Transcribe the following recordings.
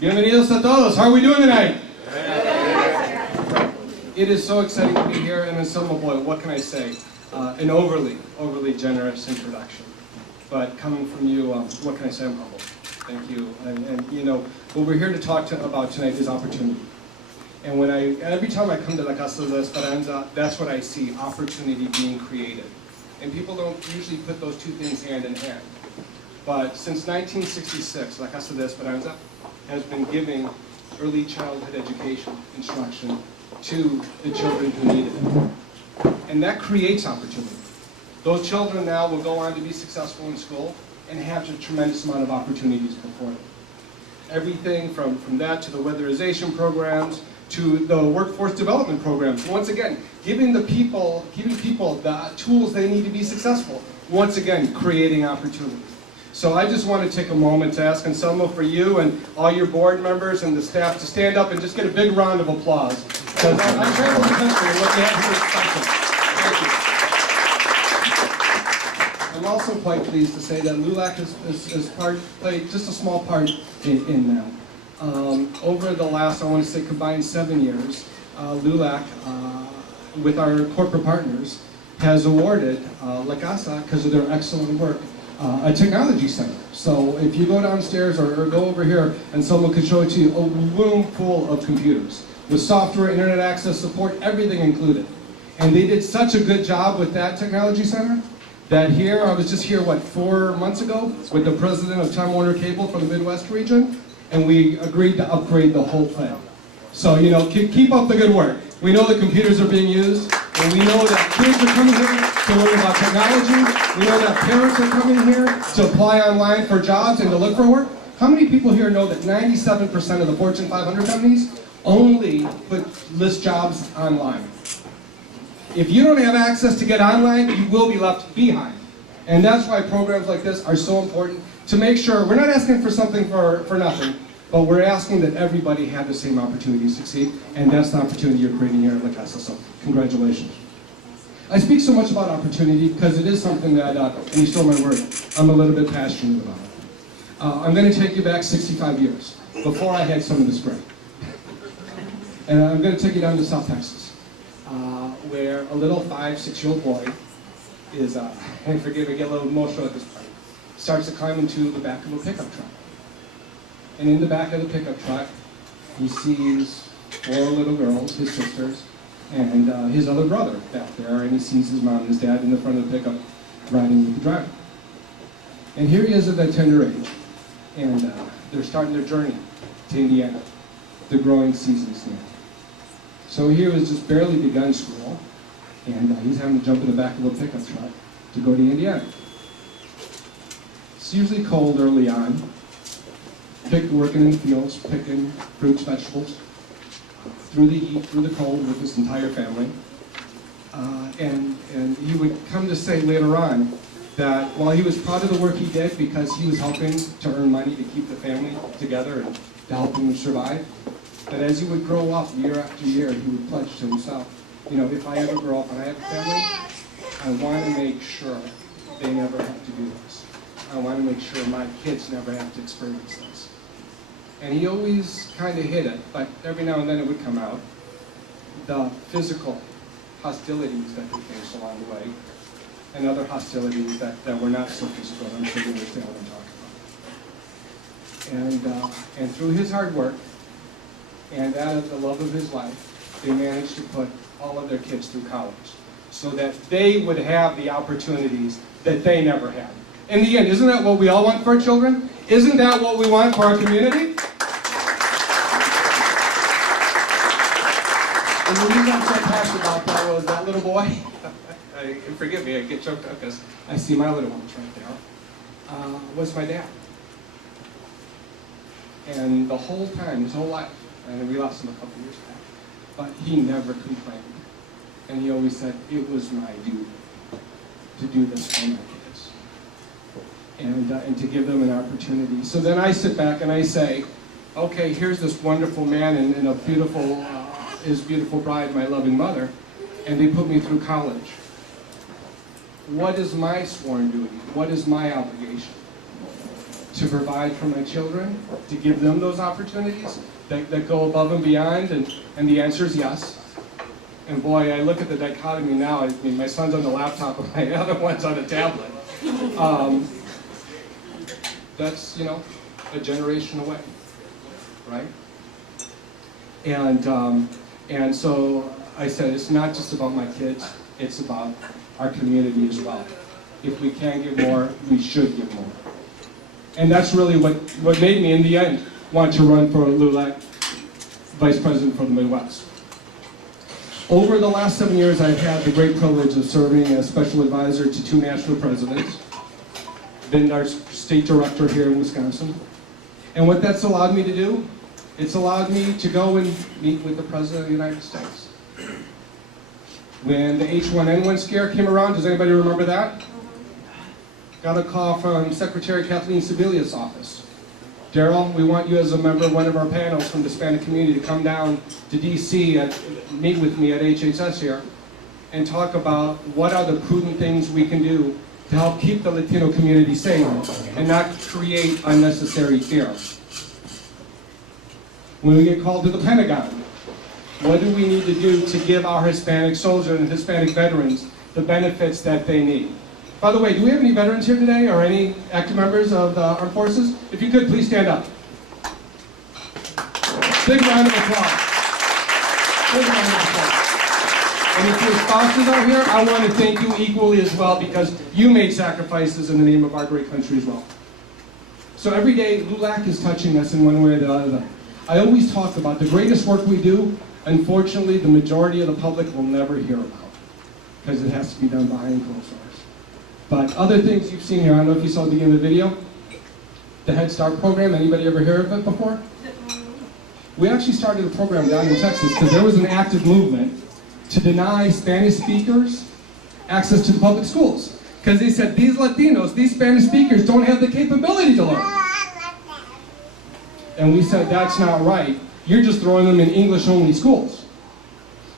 Bienvenidos a todos. How are we doing tonight? It is so exciting to be here, and Anselmo, boy, what can I say? An overly generous introduction. But coming from you, what can I say? I'm humbled. Thank you. And you know, what we're here to talk about tonight is opportunity. And every time I come to La Casa de la Esperanza, that's what I see, opportunity being created. And people don't usually put those two things hand in hand. But since 1966, La Casa de Esperanza has been giving early childhood education, instruction, to the children who need it. And that creates opportunity. Those children now will go on to be successful in school and have a tremendous amount of opportunities before them. Everything from that to the weatherization programs, to the workforce development programs. Once again, giving people the tools they need to be successful. Once again, creating opportunity. So I just want to take a moment to ask Anselmo for you and all your board members and the staff to stand up and just get a big round of applause. Because I travel the country and what you have here is special. Thank you. I'm also quite pleased to say that LULAC has played just a small part in that. Over the last, I want to say, combined 7 years, LULAC, with our corporate partners, has awarded La Casa, because of their excellent work, a technology center. So if you go downstairs or go over here, and someone could show it to you, a room full of computers with software, internet access support, everything included. And they did such a good job with that technology center that here, I was just here, 4 months ago, with the president of Time Warner Cable from the Midwest region, and we agreed to upgrade the whole thing. So, you know, keep up the good work. We know the computers are being used, and we know that kids are coming here to learn about technology. We know that parents are coming here to apply online for jobs and to look for work. How many people here know that 97% of the Fortune 500 companies only list jobs online? If you don't have access to get online, you will be left behind. And that's why programs like this are so important, to make sure we're not asking for something for nothing, but we're asking that everybody have the same opportunity to succeed, and that's the opportunity you're creating here at La Casa, so congratulations. I speak so much about opportunity because it is something that, and you stole my word, I'm a little bit passionate about it. I'm going to take you back 65 years, before I had some of this brain. And I'm going to take you down to South Texas, where a little 5-6-year-old boy is, and forgive me, I get a little emotional at this point, starts to climb into the back of a pickup truck. And in the back of the pickup truck, he sees 4 little girls, his sisters, and his other brother back there, and he sees his mom and his dad in the front of the pickup riding with the driver. And here he is at that tender age, and they're starting their journey to Indiana. The growing season's near. So he was just barely begun school, and he's having to jump in the back of a pickup truck to go to Indiana. It's usually cold early on. Working in the fields, picking fruits, vegetables, through the heat, through the cold with his entire family. And he would come to say later on that while he was proud of the work he did because he was helping to earn money to keep the family together and to help him survive, that as he would grow up year after year, he would pledge to himself, you know, if I ever grow up and I have a family, I want to make sure they never have to do this. I want to make sure my kids never have to experience this. And he always kind of hid it, but every now and then it would come out. The physical hostilities that he faced along the way, and other hostilities that were not so physical. I'm sure you understand what I'm talking about. And through his hard work, and out of the love of his life, they managed to put all of their kids through college, so that they would have the opportunities that they never had. In the end, isn't that what we all want for our children? Isn't that what we want for our community? And the reason I'm so passionate about that was that little boy, forgive me, I get choked up because I see my little ones right there, was my dad. And the whole time, his whole life, and we lost him a couple years back, but he never complained. And he always said, it was my duty to do this for my kids. And to give them an opportunity. So then I sit back and I say, okay, here's this wonderful man and a beautiful, his beautiful bride, my loving mother, and they put me through college. What is my sworn duty? What is my obligation? to provide for my children, to give them those opportunities that go above and beyond? And the answer is yes. And boy, I look at the dichotomy now. I mean, my son's on the laptop and my other one's on a tablet. That's, a generation away, right? And so I said, it's not just about my kids, it's about our community as well. If we can give more, we should give more. And that's really what made me, in the end, want to run for LULAC Vice President for the Midwest. Over the last 7 years, I've had the great privilege of serving as special advisor to 2 national presidents, been our state director here in Wisconsin. And what that's allowed me to do, it's allowed me to go and meet with the President of the United States. When the H1N1 scare came around, does anybody remember that? Got a call from Secretary Kathleen Sebelius' office. Daryl, we want you as a member of one of our panels from the Hispanic community to come down to DC, meet with me at HHS here, and talk about what are the prudent things we can do to help keep the Latino community safe and not create unnecessary fear. When we get called to the Pentagon, what do we need to do to give our Hispanic soldiers and Hispanic veterans the benefits that they need? By the way, do we have any veterans here today or any active members of the armed forces? If you could, please stand up. Big round of applause. Big round of applause. And if your spouses are here, I want to thank you equally as well, because you made sacrifices in the name of our great country as well. So every day, LULAC is touching us in one way or the other. I always talk about the greatest work we do. Unfortunately, the majority of the public will never hear about, because it has to be done behind closed doors. But other things you've seen here, I don't know if you saw the beginning of the video, the Head Start program. Anybody ever heard of it before? We actually started a program down in Texas because there was an active movement to deny Spanish speakers access to the public schools. Because they said, these Latinos, these Spanish speakers don't have the capability to learn. And we said, that's not right. You're just throwing them in English-only schools.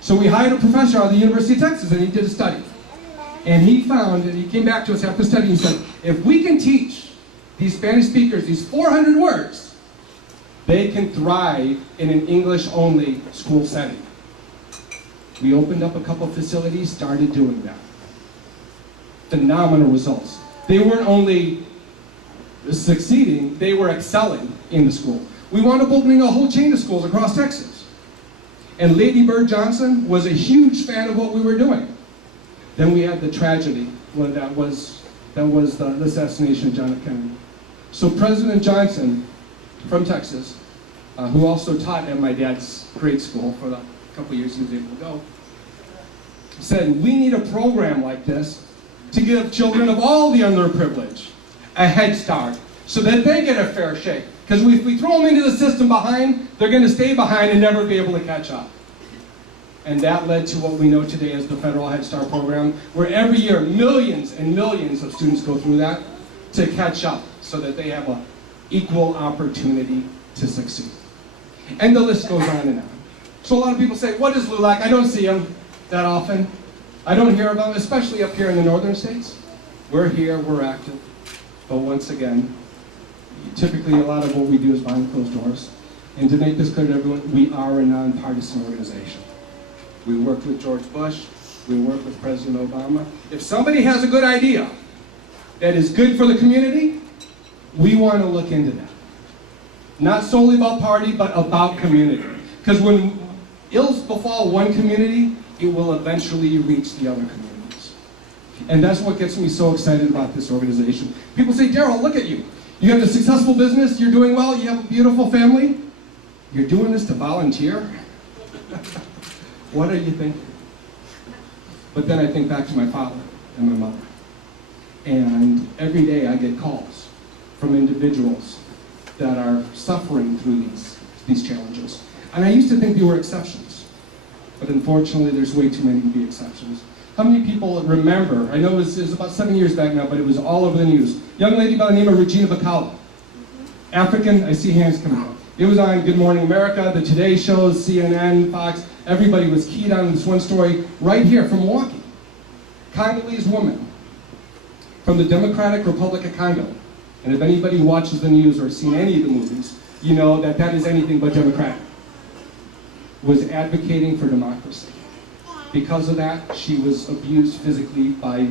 So we hired a professor out of the University of Texas, and he did a study. And he found, and he came back to us after the study, and he said, if we can teach these Spanish speakers these 400 words, they can thrive in an English-only school setting. We opened up a couple facilities, started doing that. Phenomenal results. They weren't only succeeding, they were excelling in the school. We wound up opening a whole chain of schools across Texas. And Lady Bird Johnson was a huge fan of what we were doing. Then we had the tragedy, when that was the assassination of John F. Kennedy. So President Johnson from Texas, who also taught at my dad's grade school for the couple years he was able to go, said, we need a program like this to give children of all the underprivileged a head start so that they get a fair shake. Because if we throw them into the system behind, they're going to stay behind and never be able to catch up. And that led to what we know today as the Federal Head Start program, where every year millions and millions of students go through that to catch up so that they have an equal opportunity to succeed. And the list goes on and on. So a lot of people say, what is LULAC? I don't see them that often. I don't hear about them, especially up here in the northern states. We're here, we're active. But once again, typically a lot of what we do is behind closed doors. And to make this clear to everyone, we are a nonpartisan organization. We worked with George Bush, we worked with President Obama. If somebody has a good idea that is good for the community, we want to look into that. Not solely about party, but about community. Because when ills befall one community, it will eventually reach the other communities. And that's what gets me so excited about this organization. People say, Daryl, look at you. You have a successful business, you're doing well, you have a beautiful family. You're doing this to volunteer? What are you thinking? But then I think back to my father and my mother. And every day I get calls from individuals that are suffering through these challenges. And I used to think they were exceptions. But unfortunately, there's way too many to be exceptions. How many people remember, I know it was about 7 years back now, but it was all over the news. Young lady by the name of Regina Bacala. African, I see hands coming up. It was on Good Morning America, the Today Show, CNN, Fox. Everybody was keyed on this one story right here from Milwaukee. Congolese woman from the Democratic Republic of Congo And if anybody watches the news or has seen any of the movies, you know that that is anything but democratic. Was advocating for democracy. Because of that, she was abused physically by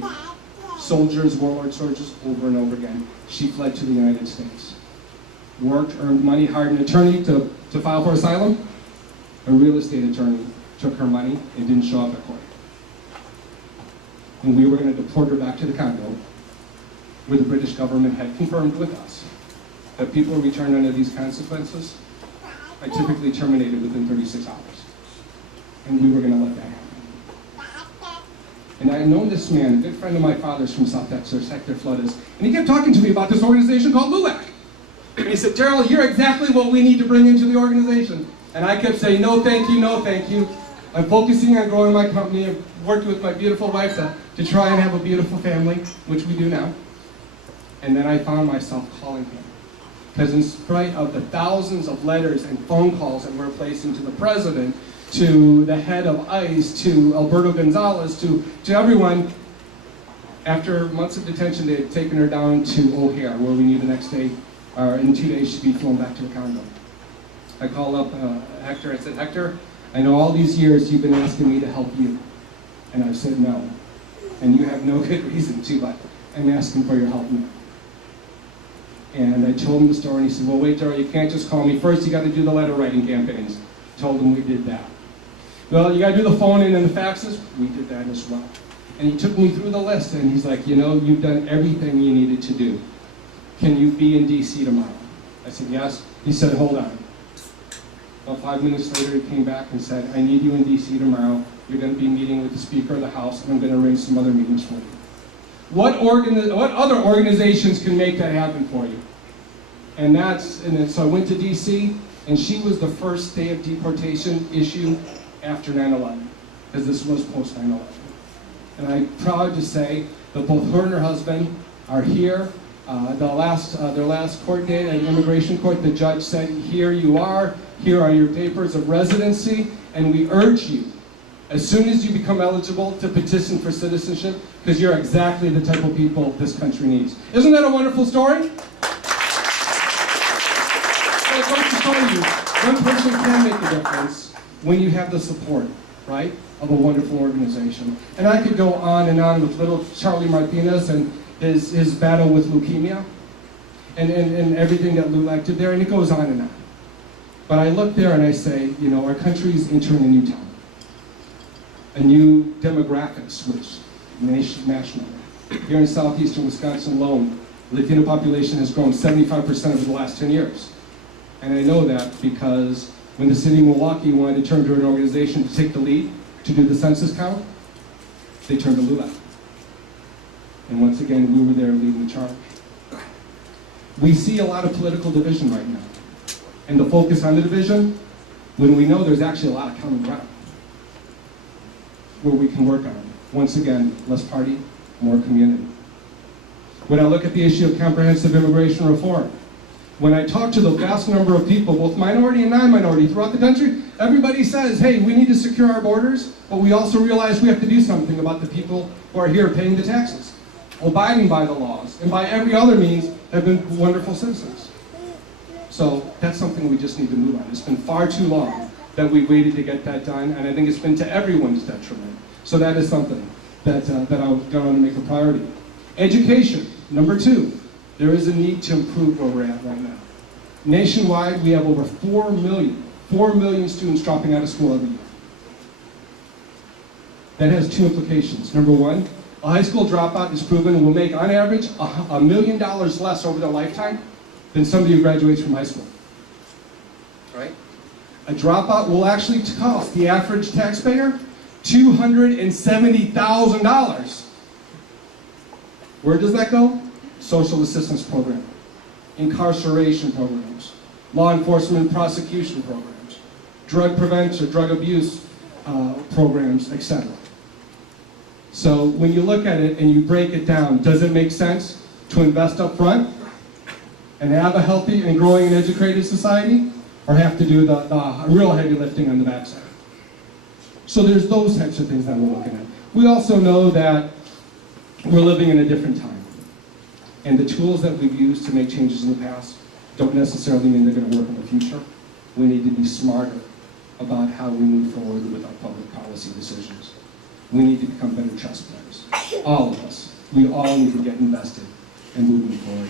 soldiers, warlord soldiers, over and over again. She fled to the United States. Worked, earned money, hired an attorney to file for asylum. A real estate attorney took her money and didn't show up at court. And we were going to deport her back to the Congo, where the British government had confirmed with us that people returned under these consequences are typically terminated within 36 hours. And we were going to let that happen. And I had known this man, a good friend of my father's from South Texas, Hector Flores, and he kept talking to me about this organization called LULAC. And he said, Gerald, you're exactly what we need to bring into the organization. And I kept saying, no thank you, no thank you. I'm focusing on growing my company. I've worked with my beautiful wife to try and have a beautiful family, which we do now. And then I found myself calling him. Because in spite of the thousands of letters and phone calls that were placing to the president, to the head of ICE, to Alberto Gonzalez, to everyone, after months of detention, they had taken her down to O'Hare, where we knew the next day, or in 2 days, she'd be flown back to the Congo. I called up Hector, I said, Hector, I know all these years you've been asking me to help you. And I said no. And you have no good reason to, but I'm asking for your help now. And I told him the story, and he said, well, wait, Gerald, you can't just call me. First, you got to do the letter writing campaigns. Told him we did that. Well, you got to do the phone-in and the faxes. We did that as well. And he took me through the list, and he's like, you know, you've done everything you needed to do. Can you be in D.C. tomorrow? I said, yes. He said, hold on. About 5 minutes later, he came back and said, I need you in D.C. tomorrow. You're going to be meeting with the Speaker of the House, and I'm going to arrange some other meetings for you. What other organizations can make that happen for you? And then, so I went to D.C., and she was the first day of deportation issued after 9/11, because this was post 9/11. And I'm proud to say that both her and her husband are here. Their last court date at immigration court, the judge said, here you are, here are your papers of residency, and we urge you, as soon as you become eligible, to petition for citizenship, because you're exactly the type of people this country needs. Isn't that a wonderful story? So I'd like to show you, one person can make a difference when you have the support, right, of a wonderful organization. And I could go on and on with little Charlie Martinez and his battle with leukemia and everything that LULAC did there, and it goes on and on. But I look there and I say, you know, our country is entering a new time. A new demographic switch, nationally. Here in southeastern Wisconsin alone, the Latino population has grown 75% over the last 10 years. And I know that because when the city of Milwaukee wanted to turn to an organization to take the lead, to do the census count, they turned to LULAC. And once again, we were there leading the charge. We see a lot of political division right now. And the focus on the division, when we know there's actually a lot of common ground where we can work on. Once again, less party, more community. When I look at the issue of comprehensive immigration reform, when I talk to the vast number of people, both minority and non-minority throughout the country, everybody says, hey, we need to secure our borders, but we also realize we have to do something about the people who are here paying the taxes, abiding by the laws, and by every other means have been wonderful citizens. So that's something we just need to move on. It's been far too long that we waited to get that done, and I think it's been to everyone's detriment. So that is something that I want to make a priority. Education, number 2. There is a need to improve where we're at right now. Nationwide, we have over 4 million students dropping out of school every year. That has 2 implications. Number 1, a high school dropout is proven will make, on average, $1 million less over their lifetime than somebody who graduates from high school. Right? A dropout will actually cost the average taxpayer $270,000. Where does that go? Social assistance program, incarceration programs, law enforcement and prosecution programs, drug prevention, drug abuse programs, etc. So when you look at it and you break it down, does it make sense to invest up front and have a healthy and growing and educated society, or have to do the real heavy lifting on the backside? So there's those types of things that we're looking at. We also know that we're living in a different time. And the tools that we've used to make changes in the past don't necessarily mean they're going to work in the future. We need to be smarter about how we move forward with our public policy decisions. We need to become better chess players. All of us. We all need to get invested in moving forward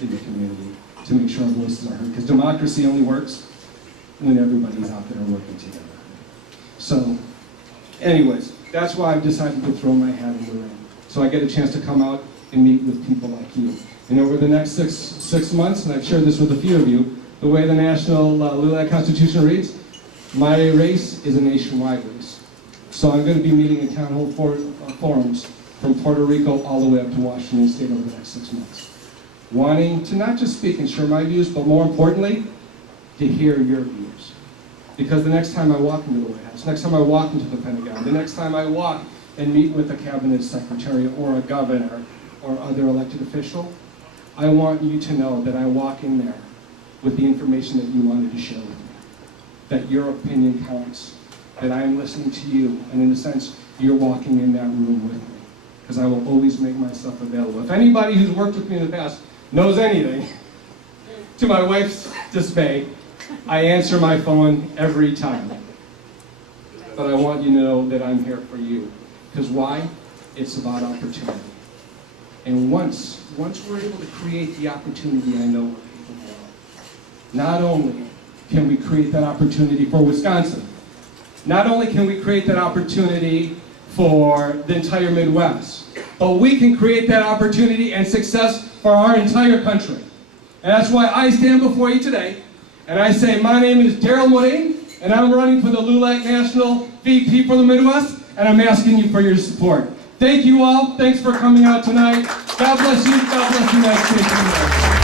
in the community to make sure our voices are heard. Because democracy only works when everybody's out there working together. So, anyways, that's why I've decided to throw my hat in the ring. So I get a chance to come out and meet with people like you. And over the next six months, and I've shared this with a few of you, the way the National LULAC Constitution reads, my race is a nationwide race. So I'm going to be meeting in town hall forums from Puerto Rico all the way up to Washington State over the next 6 months. Wanting to not just speak and share my views, but more importantly, to hear your views. Because the next time I walk into the White House, next time I walk into the Pentagon, the next time I walk and meet with a cabinet secretary or a governor or other elected official, I want you to know that I walk in there with the information that you wanted to share with me. That your opinion counts, that I am listening to you, and in a sense, you're walking in that room with me. Because I will always make myself available. If anybody who's worked with me in the past knows anything, to my wife's dismay, I answer my phone every time. But I want you to know that I'm here for you. Because why? It's about opportunity. And once we're able to create the opportunity, I know we're capable of. Not only can we create that opportunity for Wisconsin, not only can we create that opportunity for the entire Midwest, but we can create that opportunity and success for our entire country. And that's why I stand before you today, and I say, my name is Daryl Moraine, and I'm running for the LULAC National VP for the Midwest, and I'm asking you for your support. Thank you all. Thanks for coming out tonight. God bless you. God bless the United States of America.